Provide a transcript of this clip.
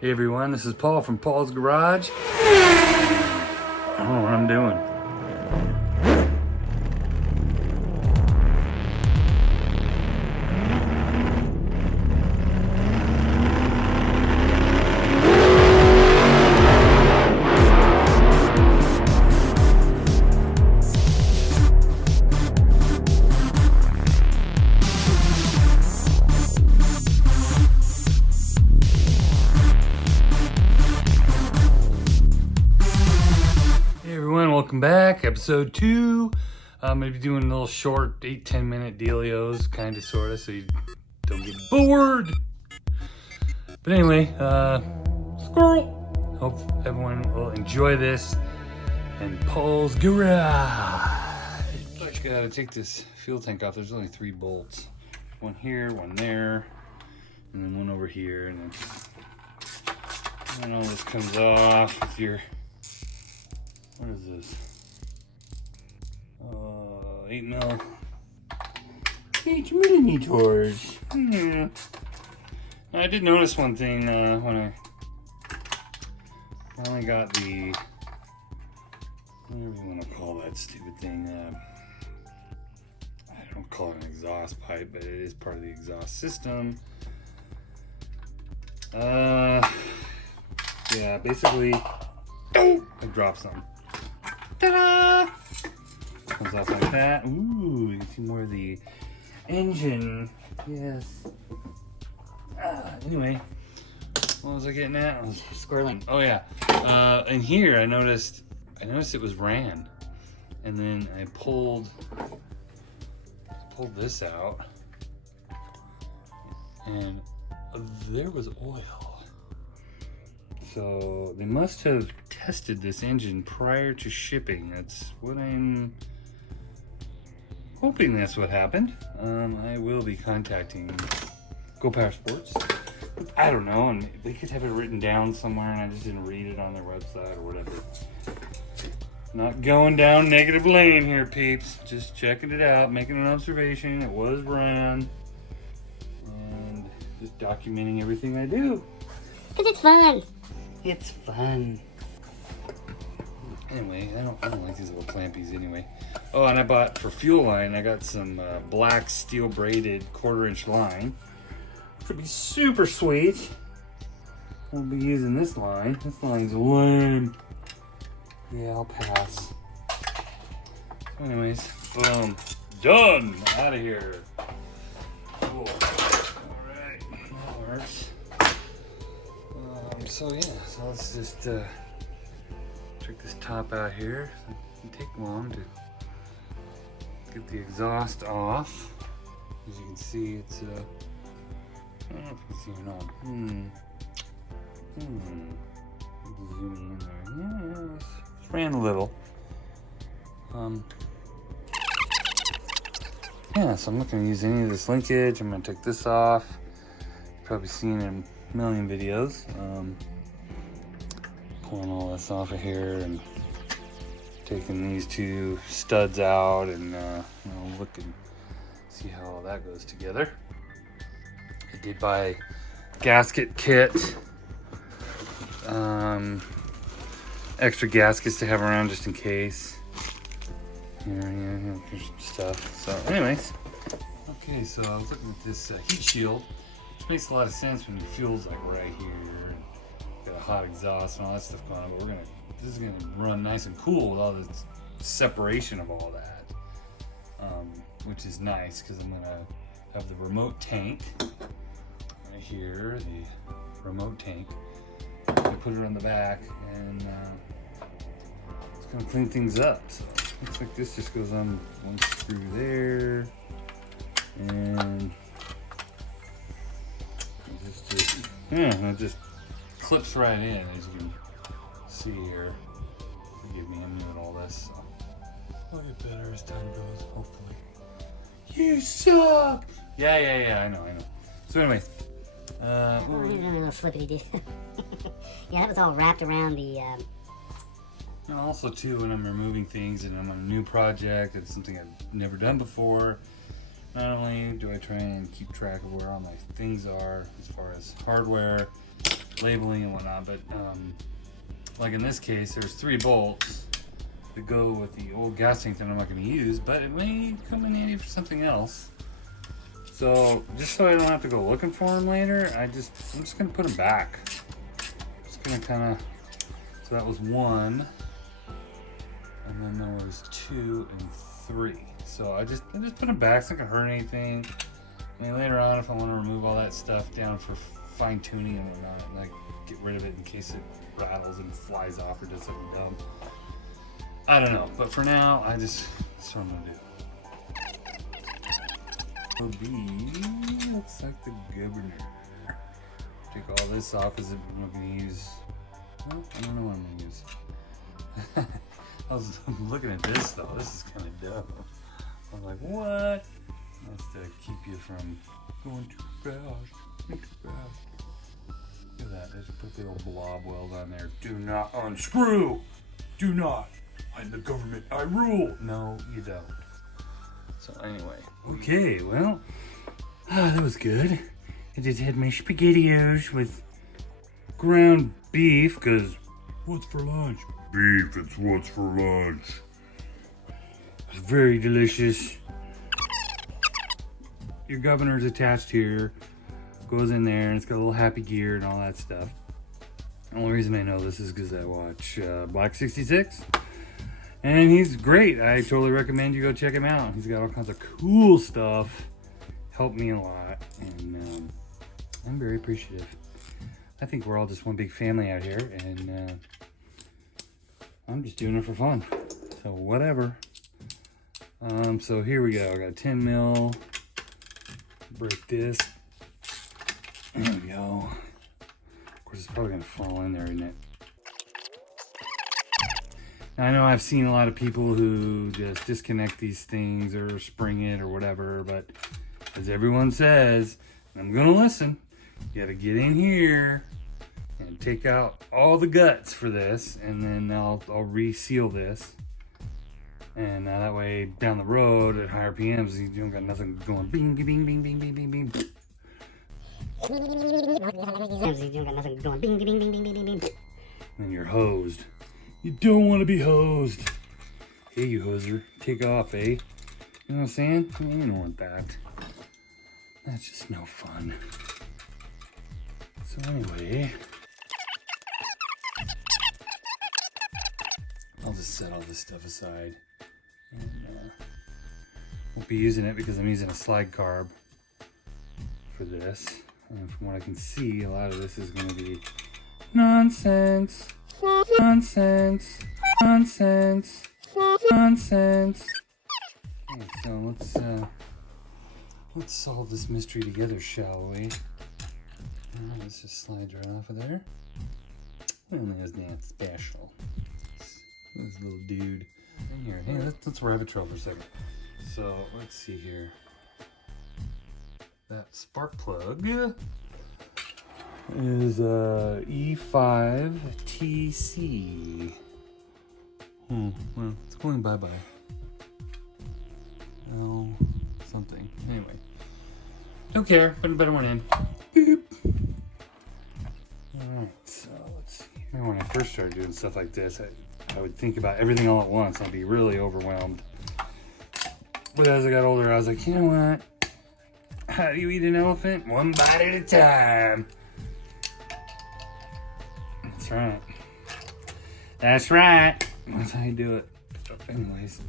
Hey everyone, this is Paul from Paul's Garage. I don't know what I'm doing. Welcome back, episode 2. I'm going to be doing a little short 8-10 minute dealios, kind of, sort of, so you don't get bored. But anyway, squirrel. Hope everyone will enjoy this. And Paul's Garage. I gotta take this fuel tank off. There's only 3 bolts. One here, one there, and then one over here. And then all this comes off with your... What is this? 8 mil. 8 millimeters. Yeah. I did notice one thing when I finally got the, whatever you want to call that stupid thing. I don't call it an exhaust pipe, but it is part of the exhaust system. Yeah, basically, I dropped some. Ta-da! Comes off like that. Ooh, you can see more of the engine. Yes. Anyway, what was I getting at? I was squirreling. Oh yeah. In here, I noticed it was ran, and then I pulled this out, and there was oil. So they must have tested this engine prior to shipping. That's what I'm hoping that's what happened. I will be contacting Go Power Sports. I don't know, and they could have it written down somewhere and I just didn't read it on their website or whatever. Not going down negative lane here, peeps. Just checking it out, making an observation. It was ran. And just documenting everything I do. Because it's fun. It's fun. Anyway, I don't like these little clampies anyway. Oh, and I bought, for fuel line, I got some black steel braided 1/4-inch line. Which would be super sweet. I'll be using this line. This line's lame. Yeah, I'll pass. Anyways, boom. Done! Out of here. Cool. Alright, that works. So yeah, so let's just check this top out here. It doesn't take long to get the exhaust off. As you can see, it's I don't know if you can see or not. Zoom in there. Yeah, it's ran a little. Yeah, so I'm not going to use any of this linkage. I'm going to take this off. You've probably seen it in a million videos. Pulling all this off of here and taking these 2 studs out and look and see how all that goes together. I did buy a gasket kit, extra gaskets to have around just in case. Here, stuff. So anyways, okay, so I was looking at this heat shield, which makes a lot of sense when your fuel's like right here. Got a hot exhaust and all that stuff going on, but this is gonna run nice and cool with all this separation of all that, which is nice because I'm gonna have the remote tank right here, the remote tank. I put it on the back, and it's gonna clean things up. So looks like this just goes on one screw there, and it just clips right in, as you can see here. Forgive me, I'm doing all this. So. I'll get better as time goes, hopefully. You suck! Yeah, I know. So anyway. A little flippity-doo. Yeah, that was all wrapped around the... And also, too, when I'm removing things and I'm on a new project, it's something I've never done before, not only do I try and keep track of where all my things are as far as hardware, labeling and whatnot, but like in this case, there's 3 bolts to go with the old gas tank that I'm not going to use, but it may come in handy for something else. So just so I don't have to go looking for them later, I'm just going to put them back. Just going to kind of, so that was 1, and then there was 2 and 3. So I just put them back. It's not going to hurt anything. And later on, if I want to remove all that stuff down for fine tuning and whatnot, and like get rid of it in case it rattles and flies off or does something dumb. I don't know, but for now, that's what I'm gonna do. Looks like the governor. Take all this off because I'm not gonna use. Well, I don't know what I'm gonna use. I was looking at this though. This is kind of dumb. I'm like, what? That's to keep you from going too fast. Too fast. Look at that. They just put the old blob weld on there. Do not unscrew. Do not. I'm the government. I rule. No, you don't. So anyway. Okay, well, that was good. I just had my SpaghettiOs with ground beef, because what's for lunch? Beef, it's what's for lunch. It's very delicious. Your governor's attached here, goes in there, and it's got a little happy gear and all that stuff. The only reason I know this is because I watch Black 66, and he's great. I totally recommend you go check him out. He's got all kinds of cool stuff. Helped me a lot, and I'm very appreciative. I think we're all just one big family out here, and I'm just doing it for fun. So whatever. So here we go. I got 10 mil. Break this. There we go. Of course, it's probably gonna fall in there, isn't it? Now, I know I've seen a lot of people who just disconnect these things or spring it or whatever, but as everyone says, and I'm gonna listen, you gotta get in here and take out all the guts for this, and then I'll reseal this. And that way, down the road at higher PMs, you don't got nothing going bing, bing, bing, bing, bing, bing, bing, bing. And you're hosed. You don't want to be hosed. Hey, you hoser, take off, eh? You know what I'm saying? You don't want that. That's just no fun. So anyway, I'll just set all this stuff aside. And won't be using it because I'm using a slide carb for this. And from what I can see, a lot of this is going to be nonsense, nonsense, nonsense, nonsense. Okay, so let's solve this mystery together, shall we? Let's just slide right off of there. It only has that special. This little dude. In here. Hey, let's rabbit trail for a second. So let's see here. That spark plug is E5TC. Well, it's going bye-bye. Oh, something. Anyway. Don't care. Put a better one in. Boop. Alright, so let's see. Remember when I first started doing stuff like this, I would think about everything all at once. I'd be really overwhelmed. But as I got older, I was like, you know what? How do you eat an elephant? One bite at a time. That's right. That's right. That's how you do it. Anyways.